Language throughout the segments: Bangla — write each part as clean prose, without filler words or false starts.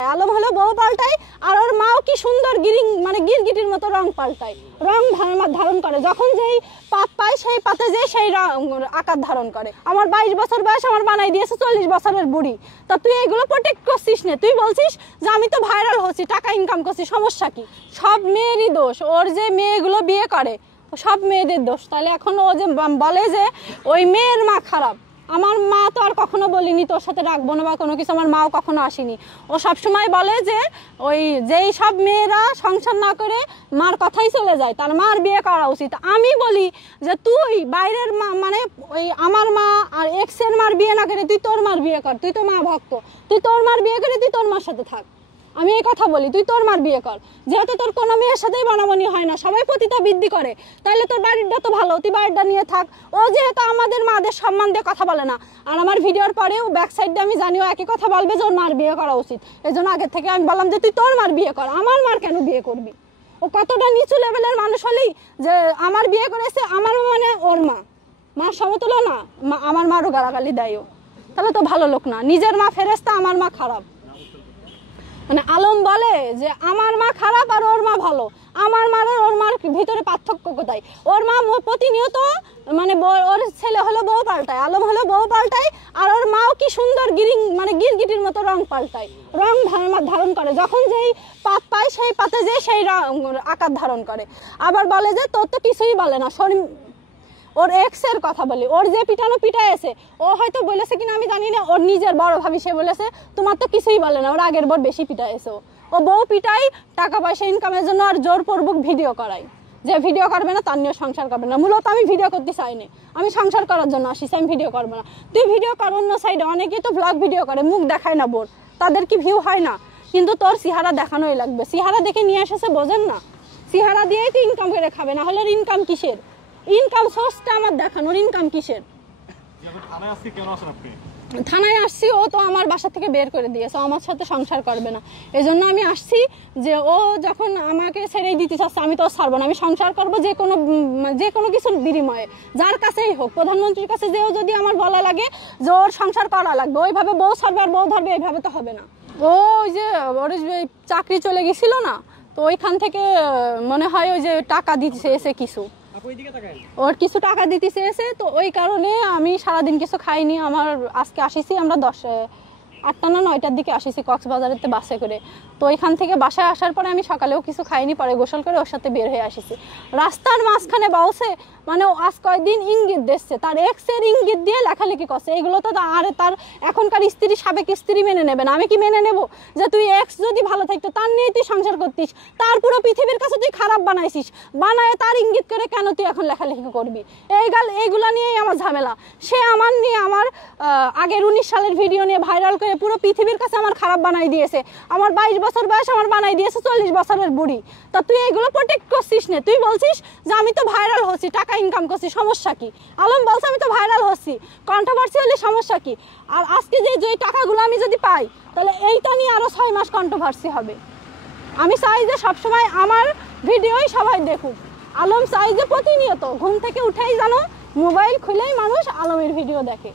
আলম হলো বউ পাল্টায় আর ওর মাও কি সুন্দর গিরগিটির মতো রং পাল্টায়, রং ধারণ করে। যখন যেই পাত পায় সেই পাতে যে সেই আকার ধারণ করে। আমার 22 বছর বয়স, আমার বানাই দিয়েছে 40 বছরের বুড়ি। তা তুই এগুলো প্রোটেক্ট করছিস না, তুই বলছিস যে আমি তো ভাইরাল হচ্ছি, টাকা ইনকাম করছি, সমস্যা কি? সব মেয়েরই দোষ, ওর যে মেয়েগুলো বিয়ে করে সব মেয়েদের দোষ। তাহলে এখন ও যে বলে যে ওই মেয়ের মা খারাপ, আমার মা তো আর কখনো বলিনি তোর সাথে রাখবো না বা কোনো কিছু, আমার মাও কখনো আসেনি। ও সবসময় বলে যে ওই যেই সব মেয়েরা সংসার না করে মার কথাই চলে যায় তার মার বিয়ে করা উচিত। আমি বলি যে তুই বাইরের মা মানে ওই আমার মা আর এক্সের মার বিয়ে না করে তুই তোর মার বিয়ে কর, তুই তো মা ভক্ত, তুই তোর মার বিয়ে করে তুই তোর মার সাথে থাক। আমি এই কথা বলি, তুই তোর মার বিয়ে কর, যেহেতু তোর কোনো মেয়ের সাথেই বানাবানি হয় না, সবাই পতিতা বৃদ্ধি করে, তাহলে তোর বাড়িটা তো ভালো, তুই বাড়িটা নিয়ে থাক। ও যেহেতু আমাদের মাদের সম্মান দিয়ে কথা বলে না, আর আমার ভিডিওর পরেও ব্যাক সাইডে আমি জানিও একই কথা বলবে যে ওর মার বিয়ে করা উচিত। এই জন্য আগের থেকে আমি বললাম যে তুই তোর মার বিয়ে কর, আমার মার কেন বিয়ে করবি? ও কতটা নিচু লেভেলের মানুষ হলেই যে আমার বিয়ে করেছে, আমার মানে ওর মার সমতুল্য না, আমার মারও গালাগালি দেয়ও, তাহলে তো ভালো লোক না। নিজের মা ফেরেস্তা, আমার মা খারাপ। মানে আলম বলে যে আমার মা খারাপ আর ওর মা ভালো, আমার মার আর ওর মার ভিতরে পার্থক্য কোথায়? ওর মা প্রতিনিয়ত মানে ওর ছেলে হলো বউ পাল্টায়, আলম হলো বউ পাল্টায়, আর ওর মাও কি সুন্দর গিরগিটির মতো রং পাল্টায়, রং ধারণ করে। যখন যেই পাত পায় সেই পাতে যে সেই আকার ধারণ করে। আবার বলে যে তোর তো কিছুই বলে না, ওর এক্সের কথা বলি, ওর যে পিটানো পিটাইছে, ও হয়তো বলেছে কিনা আমি জানি না, ওর নিজের বড় ভাবি সে বলেছে তোমার তো কিছুই বলে না, ওর আগের বর বেশি পিটাইছে। ও বউ পিটাই টাকা পয়সা ইনকামের জন্য আর জোরপূর্বক ভিডিও করাই, যে ভিডিও করবে না তার নিয়ে সংসার করবে না। মূলত আমি ভিডিও করতে চাইনি, আমি সংসার করার জন্য আসিস, আমি ভিডিও করবো না। তুই ভিডিও কর অন্য সাইডে, অনেকেই তো ব্লগ ভিডিও করে, মুখ দেখায় না বোর, তাদের কি ভিউ হয় না? কিন্তু তোর চেহারা দেখানোই লাগবে, চেহারা দেখে নিয়ে এসেছে বোঝেন না, চেহারা দিয়েই তো ইনকাম করে খাবে, না হলে ইনকাম কিসের? ইনকাম সোর্সটা আমার দেখানোর, ইনকাম কিসের? থানায় আসছি, ও তো আমার বাসা থেকে বের করে দিয়েছে, আমার সাথে সংসার করবে না। এই জন্য আমি আসছি যে ও যখন আমাকে ছেড়েই দিতে চাচ্ছে, আমি তো ছাড়বো না, আমি সংসার করবো যে কোনো কিছুর বিনিময়ে, যার কাছেই হোক। প্রধানমন্ত্রীর কাছে যেও যদি আমার বলা লাগে যে ওর সংসার করা লাগবে, ওইভাবে বউ ছাড়বে আর বউ ধরবে, এইভাবে তো হবে না। ও ওই যে ওর চাকরি চলে গেছিল না, তো ওইখান থেকে মনে হয় ওই যে টাকা দিতে এসে কিছু, ওর কিছু টাকা দিতে চেয়েছে, তো ওই কারণে আমি সারাদিন কিছু খাইনি। আমার আজকে আসিছি আমরা 8টা না 9টার দিকে আসিছি কক্সবাজারেতে বাসে করে। তো ওইখান থেকে বাসায় আসার পরে আমি সকালেও কিছু খাইনি, পরে গোসল করে ওর সাথে বের হয়ে আসিছি। রাস্তার মাঝখানে বসে মানে ও আজ কয়েকদিন ইঙ্গিত দিচ্ছে, তার এক্সের ইঙ্গিত দিয়ে লেখালেখি করছে। এগুলো তো আর তার এখনকার স্ত্রী, সাবেক স্ত্রী মেনে নেবে না। আমি কি মেনে নেব যে তুই এক্স যদি ভালো থাকতো তার নিয়ে তুই সংসার করতিস, তার পুরো পৃথিবীর কাছে তুই খারাপ বানাইছিস, বানায় তার ইঙ্গিত করে কেন তুই এখন লেখালেখি করবি? এইগুলা নিয়েই আমার ঝামেলা। সে আমার নিয়ে আমার আগের 19 সালের ভিডিও নিয়ে ভাইরাল করে পুরো পৃথিবীর কাছে আমার খারাপ বানাই দিয়েছে। আমার 22 বছর বয়স, আমার বানাই দিয়েছে 40 বছরের বুড়ি। তা তুই এগুলো প্রোটেক্ট করছিস না, তুই বলছিস যে আমি তো ভাইরাল হচ্ছি, টাকা ইনকাম করছি, সমস্যা কি? আলম বলছে আমি তো ভাইরাল হচ্ছি, কন্ট্রোভার্সি হলে সমস্যা কি? আর আজকে যে টাকাগুলো আমি যদি পাই, তাহলে এইটা নিয়ে আরো 6 মাস কন্ট্রোভার্সি হবে। আমি চাই যে সবসময় আমার ভিডিওই সবাই দেখুক। আলম চাই যে প্রতিনিয়ত ঘুম থেকে উঠেই জানো মোবাইল খুলেই মানুষ আলমের ভিডিও দেখে,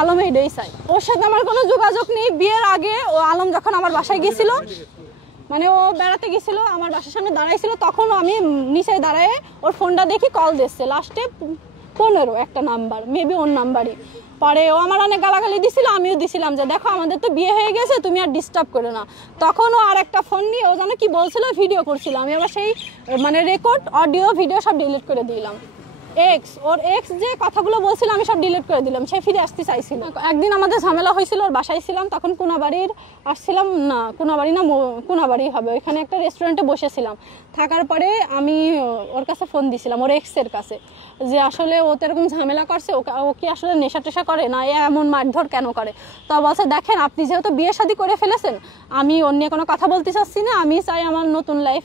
আলম এইটাই চাই। ওর সাথে আমার কোনো যোগাযোগ নেই। বিয়ের আগে ও আলম যখন আমার বাসায় গেছিল, মানে ও বেড়াতে গেছিল, আমার বাসার সামনে দাঁড়াইছিল, তখন আমি নিচে দাঁড়ায় ওর ফোনটা দেখি কল দিচ্ছে, লাস্টে 15 একটা নাম্বার, মেবি ওর নাম্বারই। পরে ও আমার অনেক গালাগালি দিছিল, আমিও দিছিলাম যে দেখো আমাদের তো বিয়ে হয়ে গেছে, তুমি আর ডিস্টার্ব করো না। তখন ও আর একটা ফোন নিয়ে ও যেন কি বলছিল ভিডিও করছিল, আমি আবার সেই মানে রেকর্ড অডিও ভিডিও সব ডিলিট করে দিলাম। ওর এক্স যে কথাগুলো বলছিল আমি সব ডিলিট করে দিলাম, সে ফিরে আসতে চাইছিল। একদিন আমাদের ঝামেলা হয়েছিল, ওর বাসায় ছিলাম, তখন কোনাবাড়ির আসছিলাম না, কোনাবাড়ি হবে, ওইখানে একটা রেস্টুরেন্টে বসেছিলাম। থাকার পরে আমি ওর কাছে ফোন দিছিলাম, ওর এক্সের কাছে, যে আসলে ও তো এরকম ঝামেলা করছে, ও কি আসলে নেশা টেশা করে না, এমন মারধর কেন করে? তো বলছে দেখেন আপনি যেহেতু বিয়ে শাদী করে ফেলেছেন, আমি ওর নিয়ে কোনো কথা বলতে চাচ্ছি না, আমি চাই আমার নতুন লাইফ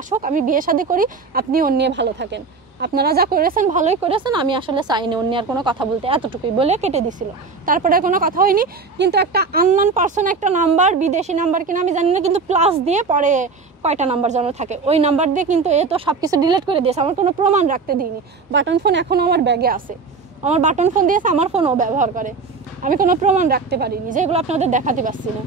আসুক, আমি বিয়ে শাদী করি, আপনি ওর নিয়ে ভালো থাকেন, আপনারা যা করেছেন ভালোই করেছেন, আমি আসলে চাইনি অন্য আর কোনো কথা বলতে, এতটুকুই বলে কেটে দিছিল। তারপরে কোনো কথা হয়নি। কিন্তু একটা আননোন পারসন একটা নাম্বার, বিদেশি নাম্বার কিনা আমি জানি না, কিন্তু প্লাস দিয়ে পরে কয়টা নাম্বার যেন থাকে, ওই নাম্বার দিয়ে কিন্তু এ তো সবকিছু ডিলিট করে দিয়েছে, আমার কোনো প্রমাণ রাখতে দিইনি। বাটন ফোন এখনো আমার ব্যাগে আছে, আমার বাটন ফোন দিয়েছে, আমার ফোনও ব্যবহার করে, আমি কোনো প্রমাণ রাখতে পারিনি, যেগুলো আপনাদের দেখাতে পারছি না।